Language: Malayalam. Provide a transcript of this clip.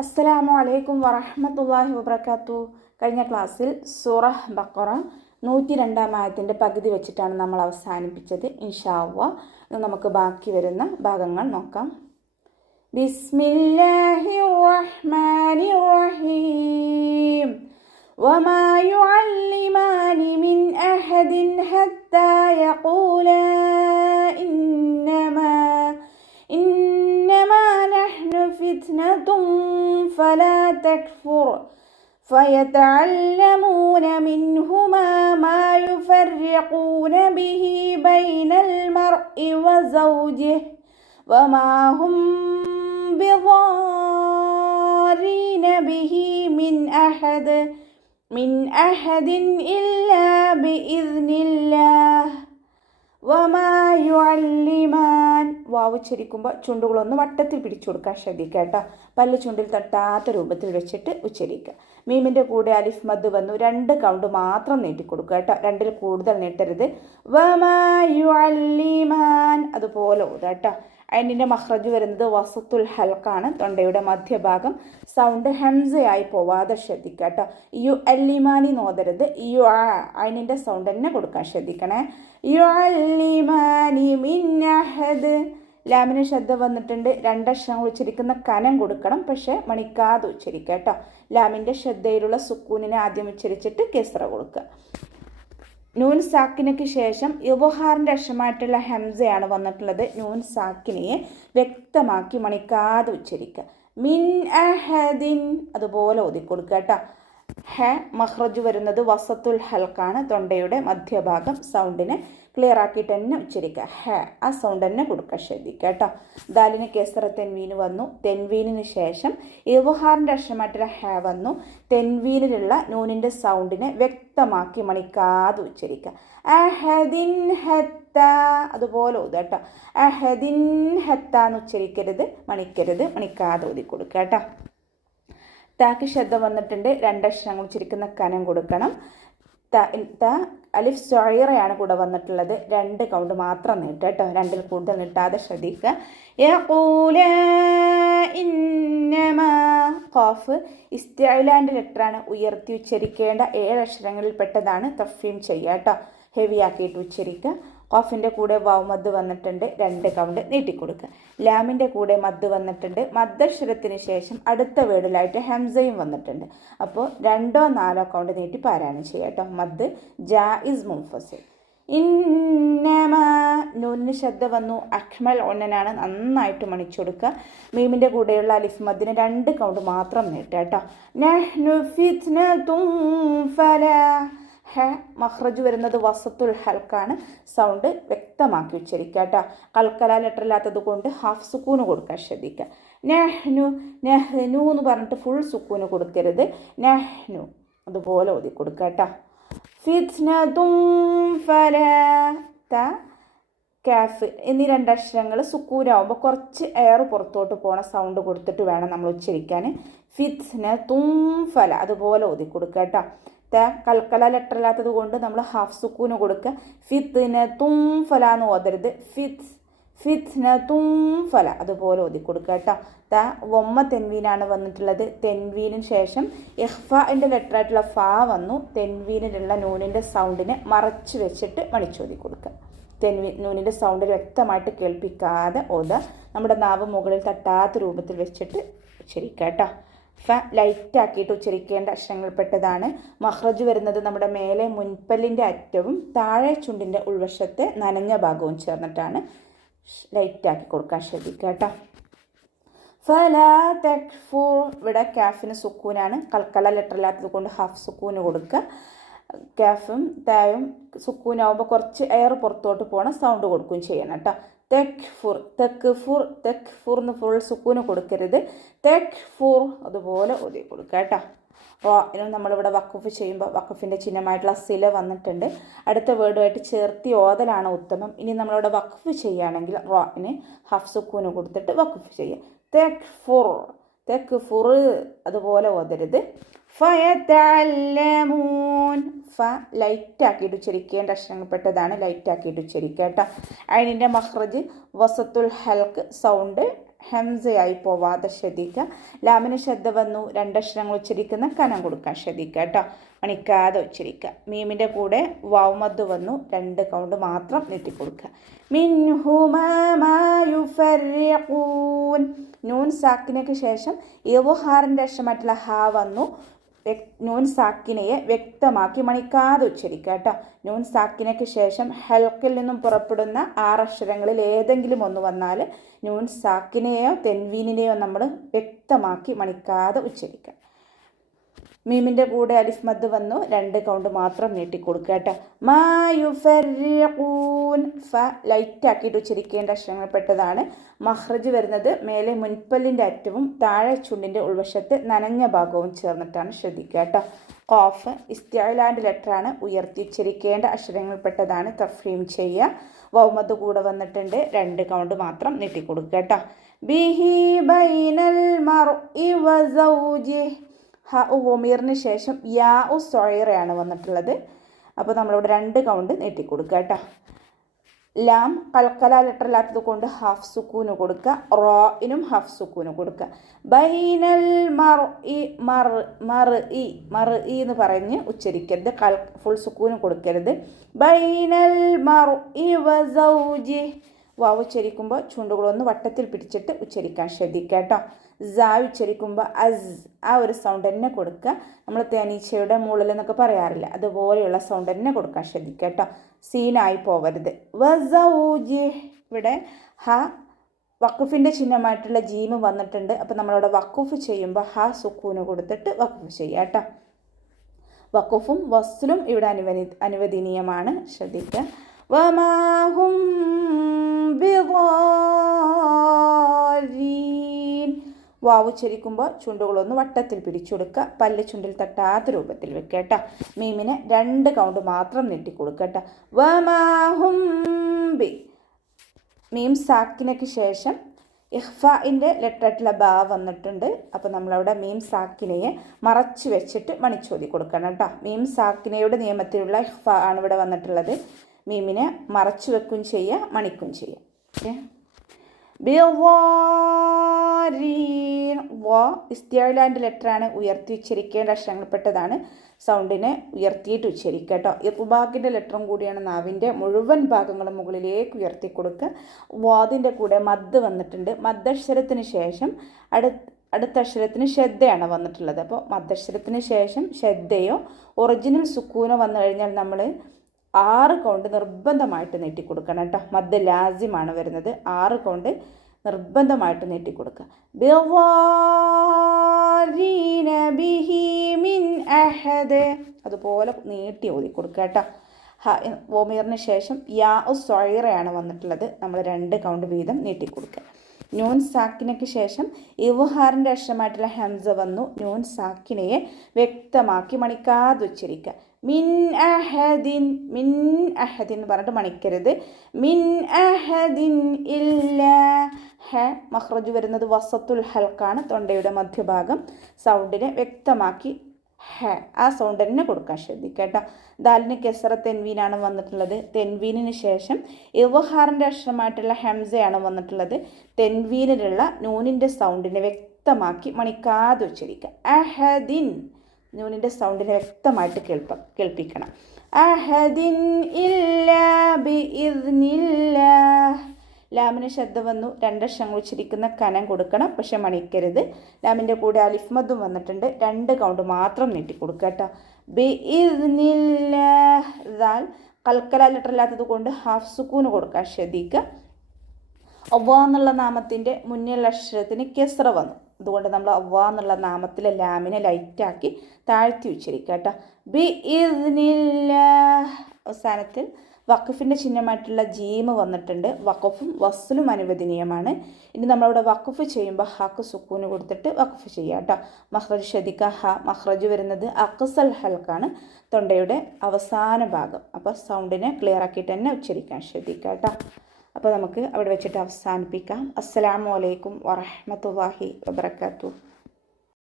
അസ്സലാമു അലൈക്കും വറഹ്മത്തുള്ളാഹി വബറകാതുഹു. കഴിഞ്ഞ ക്ലാസ്സിൽ സൂറ ബഖറ 102 ആയത്തിൻ്റെ പകുതി വെച്ചിട്ടാണ് നമ്മൾ അവസാനിപ്പിച്ചത്. ഇൻഷാ അല്ലാഹ് ഇന്ന് നമുക്ക് ബാക്കി വരുന്ന ഭാഗങ്ങൾ നോക്കാം. ബിസ്മില്ലാഹിർ റഹ്മാനിർ റഹീം. വമാ യുഅല്ലിമാനി മിൻ അഹദിൻ ഹത്താ യഖൂലാ ഇന്നമാ നഹ്നു ഫിത്നതുൻ فلا تكفر فيتعلمون منهما ما يفرقون به بين المرء وزوجه وما هم بضارين به من أحد إلا بإذن الله وما يعلمان. വാവ് ഉച്ചരിക്കുമ്പോൾ ചുണ്ടുകളൊന്ന് വട്ടത്തിൽ പിടിച്ചു കൊടുക്കാൻ ശ്രദ്ധിക്കുക കേട്ടോ. പല്ല് ചുണ്ടിൽ തട്ടാത്ത രൂപത്തിൽ വെച്ചിട്ട് ഉച്ചരിക്കുക. മീമിൻ്റെ കൂടെ അലിഫ് മദ് വന്നു 2 കൗണ്ട് മാത്രം നീട്ടിക്കൊടുക്കുക കേട്ടോ. 2ൽ കൂടുതൽ നീട്ടരുത്. വമാ യുഅല്ലിമാൻ അതുപോലെ ഓതുക കേട്ടോ. അതിൻ്റെ മഖ്റജ് വരുന്നത് വസത്തുൽ ഹൽക്കാണ്, തൊണ്ടയുടെ മധ്യഭാഗം. സൗണ്ട് ഹംസയായി പോവാതെ ശ്രദ്ധിക്കുക കേട്ടോ. യു അല്ലിമാനി നോതരുത്. യു അതിൻ്റെ സൗണ്ട് തന്നെ കൊടുക്കാൻ ശ്രദ്ധിക്കണേ. യു അല്ലിമാനി മിൻ അഹദ്. ലാമിന് ശ്രദ്ധ വന്നിട്ടുണ്ട്. 2 അക്ഷരങ്ങൾ ഉച്ചരിക്കുന്ന കനം കൊടുക്കണം, പക്ഷേ മണിക്കാതെ ഉച്ചരിക്കുക കേട്ടോ. ലാമിൻ്റെ ശ്രദ്ധയിലുള്ള സുക്കൂനിനെ ആദ്യം ഉച്ചരിച്ചിട്ട് കെസ്റ കൊടുക്കുക. നൂൻ സാക്കിനയ്ക്ക് ശേഷം ഇവഹാറിൻ്റെ അക്ഷരമായിട്ടുള്ള ഹംസയാണ് വന്നിട്ടുള്ളത്. നൂൻ സാക്കിനെ വ്യക്തമാക്കി മണിക്കാതെ ഉച്ചരിക്കുക. മിൻ അഹദിൻ അതുപോലെ ഓതിക്കൊടുക്കുക കേട്ടോ. ഹ മഖ്റജ് വരുന്നത് വസത്തുൽ ഹൽക്കാണ്, തൊണ്ടയുടെ മധ്യഭാഗം. സൗണ്ടിനെ ക്ലിയർ ആക്കിയിട്ട് തന്നെ ഉച്ചരിക്കുക. ഹ ആ സൗണ്ട് തന്നെ കൊടുക്കുക ശ്രദ്ധിക്കുക കേട്ടോ. ദാലിന് കേസറ തെൻവീന് വന്നു. തെൻവീനിന് ശേഷം ഇവഹാറിൻ്റെ അക്ഷരമായിട്ടുള്ള ഹ വന്നു. തെൻവീനിലുള്ള നൂനിൻ്റെ സൗണ്ടിനെ വ്യക്തമാക്കി മണിക്കാതെ ഉച്ചരിക്കുക. അഹദിൻ ഹത്ത അതുപോലെ ഓതുക കേട്ടോ. അഹദിൻ ഹത്ത എന്ന് ഉച്ചരിക്കരുത്, മണിക്കാതെ ഓതി കൊടുക്കുക കേട്ടോ. താക്ക് ശ്രദ്ധ വന്നിട്ടുണ്ട്. 2 അക്ഷരങ്ങൾ ഉച്ചരിക്കുന്ന കനം കൊടുക്കണം. ത അലിഫ് സൊയറയാണ് കൂടെ വന്നിട്ടുള്ളത്. 2 കൗണ്ട് മാത്രം നീട്ടുക കേട്ടോ. 2ൽ കൂടുതൽ നീട്ടാതെ ശ്രദ്ധിക്കുക. യഖൂലാ ഇന്നമാ. ഖാഫ് ഇസ്തിഅലാൻ്റെ ലെറ്ററാണ്, ഉയർത്തി ഉച്ചരിക്കേണ്ട 7 അക്ഷരങ്ങളിൽ പെട്ടതാണ്. തഫ്വീം ചെയ്യുക കേട്ടോ. ഹെവി ആക്കിയിട്ട് ഉച്ചരിക്കുക. ഖാഫിൻ്റെ കൂടെ വാവ് മദ് വന്നിട്ടുണ്ട്, 2 കൗണ്ട് നീട്ടിക്കൊടുക്കുക. ലാമിൻ്റെ കൂടെ മദ് വന്നിട്ടുണ്ട്. മദ്ദക്ഷരത്തിന് ശേഷം അടുത്ത വേർഡിലായിട്ട് ഹംസയും വന്നിട്ടുണ്ട്. അപ്പോൾ 2ഓ 4ഓ കൗണ്ട് നീട്ടി പാരായണം ചെയ്യുക കേട്ടോ. മദ് ജായിസ് മുൻഫസിൽ. ഇന്നമാ നൂനിന് ശ്രദ്ധ വന്നു. അക്മൽ ഒന്നനാണ്, നന്നായിട്ട് മണിച്ചു കൊടുക്കുക. മീമിൻ്റെ കൂടെയുള്ള അലിഫ് മദ്ദിന് 2 കൗണ്ട് മാത്രം നീട്ടുക കേട്ടോ. നഹ്നു ഫിത്നതുൻ ഫലാ. ഹ മഖ്റജ് വരുന്നത് വസത്തുൽ ഹൽക്കാണ്, സൗണ്ട് വ്യക്തമാക്കി ഉച്ചരിക്കുക കേട്ടോ. കൽക്കല ലെറ്ററില്ലാത്തത് കൊണ്ട് ഹാഫ് സുക്കൂന് കൊടുക്കാൻ ശ്രദ്ധിക്കുക. നഹ്നു നഹ്നു എന്ന് പറഞ്ഞിട്ട് ഫുൾ സുക്കൂന് കൊടുക്കരുത്. നഹ്നു അതുപോലെ ഓതി കൊടുക്കുക കേട്ടോ. ഫിത്നതുൻ ഫലാ. ത കാഫ് എന്നീ 2 അക്ഷരങ്ങൾ സുക്കൂനാവുമ്പോൾ കുറച്ച് എയർ പുറത്തോട്ട് പോണ സൗണ്ട് കൊടുത്തിട്ട് വേണം നമ്മൾ ഉച്ചരിക്കാൻ. ഫിത്നതുൻ ഫല അതുപോലെ ഓതി കൊടുക്കുക കേട്ടോ. കൽക്കല ലെറ്ററില്ലാത്തത് കൊണ്ട് നമ്മൾ ഹാഫ് സുക്കൂന് കൊടുക്കുക. ഫിത്നതുൻ ഫല എന്ന് ഓതരുത്. ഫിത്നതുൻ ഫല അതുപോലെ ഓതി കൊടുക്കുക കേട്ടോ. വമ്മ തെൻവീനാണ് വന്നിട്ടുള്ളത്. തെൻവീനിന് ശേഷം ഇഖ്ഫാൻ്റെ ലെറ്ററായിട്ടുള്ള ഫാ വന്നു. തെൻവീനിലുള്ള നൂനിൻ്റെ സൗണ്ടിനെ മറച്ച് വെച്ചിട്ട് മണിച്ചോതി കൊടുക്കുക. നൂനിൻ്റെ സൗണ്ട് വ്യക്തമായിട്ട് കേൾപ്പിക്കാതെ ഓതുക. നമ്മുടെ നാവ് മുകളിൽ തട്ടാത്ത രൂപത്തിൽ വെച്ചിട്ട് ഉച്ചരിക്കുക കേട്ടോ. ഫ ലൈറ്റ് ആക്കിയിട്ട് ഉച്ചരിക്കേണ്ട അക്ഷരങ്ങൾപ്പെട്ടതാണ്. മഖ്റജ് വരുന്നത് നമ്മുടെ മേലെ മുൻപല്ലിൻ്റെ അറ്റവും താഴെ ചുണ്ടിൻ്റെ ഉൾവശത്തെ നനഞ്ഞ ഭാഗവും ചേർന്നിട്ടാണ്. ലൈറ്റാക്കി കൊടുക്കാൻ ശ്രദ്ധിക്കുക കേട്ടോ. ഫലാ തക്ഫുർ. ഇവിടെ കാഫിന് സുക്കൂനാണ്, കൽക്കല ലെറ്ററില്ലാത്തത് കൊണ്ട് ഹാഫ് സുക്കൂന് കൊടുക്കുക. കാഫും തായും സുക്കൂനാവുമ്പോൾ കുറച്ച് എയർ പുറത്തോട്ട് പോകണം, സൗണ്ട് കൊടുക്കുകയും ചെയ്യണം കേട്ടോ. തെക്ഫുർ തെക്ഫുർ തെക്ഫുർ എന്ന് ഫുൾ സുക്കൂന് കൊടുക്കരുത്. തെക്ഫുർ അതുപോലെ ഓതി കൊടുക്കുക കേട്ടോ. ഇനി നമ്മളിവിടെ വഖഫ് ചെയ്യുമ്പോൾ വഖഫിൻ്റെ ചിഹ്നമായിട്ടുള്ള സില വന്നിട്ടുണ്ട്. അടുത്ത വേർഡുമായിട്ട് ചേർത്തി ഓതലാണ് ഉത്തമം. ഇനി നമ്മളിവിടെ വഖഫ് ചെയ്യുകയാണെങ്കിൽ റോന് ഹാഫ് സുക്കൂന് കൊടുത്തിട്ട് വഖഫ് ചെയ്യുക. തെക്ഫുർ തെക്ഫുർ അതുപോലെ ഓതരുത്. ഫയതഅല്ലമൂൻ. ഫ ലൈറ്റാക്കിയിട്ട് ഉച്ചരിക്കേണ്ട അക്ഷരങ്ങൾപ്പെട്ടതാണ്. ലൈറ്റാക്കിയിട്ട് ഉച്ചരിക്കുക കേട്ടോ. അതിൻ്റെ മഖ്റജ് വസത്തുൽ ഹൽക്ക്, സൗണ്ട് ഹംസയായി പോവാതെ ശ്രദ്ധിക്കുക. ലാമിന് ശ്രദ്ധ വന്നു, രണ്ടക്ഷരങ്ങൾ ഉച്ചരിക്കുന്ന കനം കൊടുക്കാൻ ശ്രദ്ധിക്കുക കേട്ടോ. മണിക്കാതെ ഉച്ചരിക്കുക. മീമിൻ്റെ കൂടെ വാവുമദ് വന്നു, 2 കൗണ്ട് മാത്രം നീട്ടിക്കൊടുക്കുക. മിൻഹുമാ മാ യുഫർരിഖൂൻ. നൂൻ സാക്കിനയ്ക്ക് ശേഷം ഇദ്ഹാറിൻ്റെ അക്ഷരമായിട്ടുള്ള ഹ വന്നു. നൂൻ സാക്കിനയെ വ്യക്തമാക്കി മണിക്കാതെ ഉച്ചരിക്കുക കേട്ടോ. നൂൻ സാക്കിനയ്ക്ക് ശേഷം ഹൽക്കിൽ നിന്നും പുറപ്പെടുന്ന 6 അക്ഷരങ്ങളിൽ ഏതെങ്കിലും ഒന്ന് വന്നാൽ നൂൻ സാക്കിനെയോ തെൻവീനിനെയോ നമ്മൾ വ്യക്തമാക്കി മണിക്കാതെ ഉച്ചരിക്കുക. മീമിൻ്റെ കൂടെ അലിഫ് മദ് വന്നു, 2 കൗണ്ട് മാത്രം നീട്ടിക്കൊടുക്കുക കേട്ടോ. മാ യുഫർരിഖൂൻ. ഫ ലൈറ്റാക്കിയിട്ട് ഉച്ചരിക്കേണ്ട അക്ഷരങ്ങൾപ്പെട്ടതാണ്. മഹ്റജ് വരുന്നത് മേലെ മുൻപല്ലിൻ്റെ അറ്റവും താഴെ ചുണ്ടിൻ്റെ ഉൾവശത്ത് നനഞ്ഞ ഭാഗവും ചേർന്നിട്ടാണ് ശ്രദ്ധിക്കുക കേട്ടോ. ഖാഫ് ഇസ്തിഅലാൻ്റെ ലെറ്ററാണ്, ഉയർത്തി ഉച്ചരിക്കേണ്ട അക്ഷരങ്ങൾപ്പെട്ടതാണ്. തഫ്ഹീം ചെയ്യുക. വൗമദ് കൂടെ വന്നിട്ടുണ്ട്, 2 കൗണ്ട് മാത്രം നീട്ടിക്കൊടുക്കുക കേട്ടോ. ബിഹി ബൈനൽ മർഇ വസൗജിഹി. ഹ ഉമീറിന് ശേഷം യാ ഉ സൊയറയാണ് വന്നിട്ടുള്ളത്. അപ്പോൾ നമ്മളിവിടെ 2 കൗണ്ട് നീട്ടിക്കൊടുക്കുക കേട്ടോ. ലാം കൽക്കല ലെറ്റർ ഇല്ലാത്തത് കൊണ്ട് ഹാഫ് സുക്കൂന് കൊടുക്കുക. റോയിനും ഹാഫ് സുക്കൂന് കൊടുക്കുക. ബൈനൽ മർ ഇ എന്ന് പറഞ്ഞ് ഉച്ചരിക്കരുത്, ഫുൾ സുക്കൂന് കൊടുക്കരുത്. ബൈനൽ മർഇ വസൗജിഹി. വാവ് ഉച്ചരിക്കുമ്പോൾ ചുണ്ടുകളൊന്ന് വട്ടത്തിൽ പിടിച്ചിട്ട് ഉച്ചരിക്കാൻ ശ്രദ്ധിക്കുക കേട്ടോ. സ ഉച്ചരിക്കുമ്പോൾ അസ്, ആ ഒരു സൗണ്ട് തന്നെ കൊടുക്കുക. നമ്മൾ തേനീച്ചയുടെ മുകളിൽ എന്നൊക്കെ പറയാറില്ല, അതുപോലെയുള്ള സൗണ്ട് തന്നെ കൊടുക്കാൻ ശ്രദ്ധിക്കുക കേട്ടോ. സീനായി പോവരുത്. വസൗജിഹി. ഇവിടെ ഹ വഖഫിൻ്റെ ചിഹ്നമായിട്ടുള്ള ജീമ് വന്നിട്ടുണ്ട്. അപ്പോൾ നമ്മളിവിടെ വഖഫ് ചെയ്യുമ്പോൾ ഹ സുക്കൂന് കൊടുത്തിട്ട് വഖഫ് ചെയ്യുക കേട്ടോ. വഖഫും വസ്ലും ഇവിടെ അനുവദനീയമാണ്, ശ്രദ്ധിക്കുക. വമാഹും ബിളാരീൻ. വാവ് ഉച്ചരിക്കുമ്പോൾ ചുണ്ടുകളൊന്ന് വട്ടത്തിൽ പിടിച്ചുകൊടുക്കുക, പല്ല് ചുണ്ടിൽ തട്ടാത്ത രൂപത്തിൽ വെക്കുക കേട്ടോ. മീമിന് 2 കൗണ്ട് മാത്രം നീട്ടിക്കൊടുക്കുക കേട്ടോ. വമാഹും ബി. മീം സാക്കിനയ്ക്ക് ശേഷം ഇഖ്ഫാഇൻ്റെ ലെറ്ററായിട്ടുള്ള ബാ വന്നിട്ടുണ്ട്. അപ്പോൾ നമ്മളവിടെ മീം സാക്കിനയെ മറച്ച് വെച്ചിട്ട് മണിച്ചോതി കൊടുക്കണം കേട്ടോ. മീം സാക്കിനയുടെ നിയമത്തിലുള്ള ഇഖ്ഫാ ആണ് ഇവിടെ വന്നിട്ടുള്ളത്. മീമിനെ മറച്ചു വെക്കും ചെയ്യുക, മണിക്കും ചെയ്യുക. ഓക്കെ. ഇസ്തിഅലാൻ്റെ ലെറ്ററാണ്, ഉയർത്തി ഉച്ചരിക്കേണ്ട അക്ഷരങ്ങൾപ്പെട്ടതാണ്. സൗണ്ടിനെ ഉയർത്തിയിട്ട് ഉച്ചരിക്കുക കേട്ടോ. ഇത്ബാഖിൻ്റെ ലെറ്ററും കൂടിയാണ്. നാവിൻ്റെ മുഴുവൻ ഭാഗങ്ങളും മുകളിലേക്ക് ഉയർത്തി കൊടുക്കുക. വാദിൻ്റെ കൂടെ മദ് വന്നിട്ടുണ്ട്. മദ്ദക്ഷരത്തിന് ശേഷം അടുത്ത അക്ഷരത്തിന് ശ്രദ്ധയാണ് വന്നിട്ടുള്ളത്. അപ്പോൾ മദ്ദക്ഷരത്തിന് ശേഷം ശ്രദ്ധയോ ഒറിജിനൽ സുക്കൂനോ വന്നു കഴിഞ്ഞാൽ നമ്മൾ 6 കൗണ്ട് നിർബന്ധമായിട്ട് നീട്ടിക്കൊടുക്കണം കേട്ടോ. മദ് ലാസിമാണ് വരുന്നത്. 6 കൗണ്ട് നിർബന്ധമായിട്ട് നീട്ടിക്കൊടുക്കുക. ബിളാരീന ബിഹി മിൻ അഹദ്. അതുപോലെ നീട്ടി ഓതി കൊടുക്കുക കേട്ടോ. വമീറിന് ശേഷം യാ ഉ സൊയറയാണ് വന്നിട്ടുള്ളത്. നമ്മൾ 2 കൗണ്ട് വീതം നീട്ടിക്കൊടുക്കുക. നൂൻ സാക്കിനയ്ക്ക് ശേഷം ഇവ്ഹാറിൻ്റെ അക്ഷരമായിട്ടുള്ള ഹംസ വന്നു. നൂൻ സാക്കിനയെ വ്യക്തമാക്കി മണിക്കാതെ ഉച്ചരിക്കുക. മിൻ അഹദിൻ. മിൻ അഹദിൻ എന്ന് പറഞ്ഞിട്ട് മണിക്കരുത്. മിൻ അഹദിൻ ഇല്ല. ഹ മഖ്റജ് വരുന്നത് വസത്തുൽ ഹൽക്കാണ്, തൊണ്ടയുടെ മധ്യഭാഗം. സൗണ്ടിനെ വ്യക്തമാക്കി ഹ, ആ സൗണ്ട് തന്നെ കൊടുക്കാൻ ശ്രദ്ധിക്കുക കേട്ടോ. ദാലിന് കെസറ തെൻവീനാണ് വന്നിട്ടുള്ളത്. തെൻവീനിന് ശേഷം ഇവ്ഹാറിൻ്റെ അക്ഷരമായിട്ടുള്ള ഹംസയാണ് വന്നിട്ടുള്ളത്. തെൻവീനിലുള്ള നൂനിൻ്റെ സൗണ്ടിനെ വ്യക്തമാക്കി മണിക്കാതെ ഉച്ചരിക്കുക. അഹദിൻ. നൂനിൻ്റെ സൗണ്ടിനെ വ്യക്തമായിട്ട് കേൾപ്പിക്കണം. അഹദിൻ ഇല്ലാ ബിഇദ്നില്ലാഹ്. ലാമിന് ശബ്ദം വന്നു, 2 അക്ഷരങ്ങൾ ഉച്ചരിക്കുന്ന കനം കൊടുക്കണം, പക്ഷെ മണിക്കരുത്. ലാമിൻ്റെ കൂടെ അലിഫ് മദ്ദും വന്നിട്ടുണ്ട്. 2 കൗണ്ട് മാത്രം നീട്ടിക്കൊടുക്കുക കേട്ടോ. ബിഇദ്നില്ലാഹ്. ദാൽ കൽക്കല ലെറ്റർ ഇല്ലാത്തത് കൊണ്ട് ഹാഫ് സുക്കൂന് കൊടുക്കാൻ ശ്രദ്ധിക്കുക. അവ്വാ എന്നുള്ള നാമത്തിൻ്റെ മുന്നിലുള്ള അക്ഷരത്തിന് കെസ്റ വന്നു. അതുകൊണ്ട് നമ്മൾ അവ്വാ എന്നുള്ള നാമത്തിലെ ലാമിനെ ലൈറ്റാക്കി താഴ്ത്തി ഉച്ചരിക്കുക കേട്ടോ. ബിഇദ്നില്ലാഹ്. അവസാനത്തിൽ വഖഫിൻ്റെ ചിഹ്നമായിട്ടുള്ള ജീമ് വന്നിട്ടുണ്ട്. വഖഫും വസ്ലും അനുവദനീയമാണ്. ഇനി നമ്മളവിടെ വഖഫ് ചെയ്യുമ്പോൾ ഹാക്ക് സുക്കൂന് കൊടുത്തിട്ട് വഖഫ് ചെയ്യുക കേട്ടോ. മഖ്റജ് ശ്രദ്ധിക്കുക. ഹ മഖ്റജ് വരുന്നത് അഖ്സൽ ഹൽക്കാണ്, തൊണ്ടയുടെ അവസാന ഭാഗം. അപ്പോൾ സൗണ്ടിനെ ക്ലിയർ ആക്കിയിട്ട് തന്നെ ഉച്ചരിക്കാൻ ശ്രദ്ധിക്കുക കേട്ടോ. അപ്പോൾ നമുക്ക് അവിടെ വെച്ചിട്ട് അവസാനിപ്പിക്കാം. അസ്സലാമു അലൈക്കും വറഹ്മത്തുള്ളാഹി വബറകാതുഹു.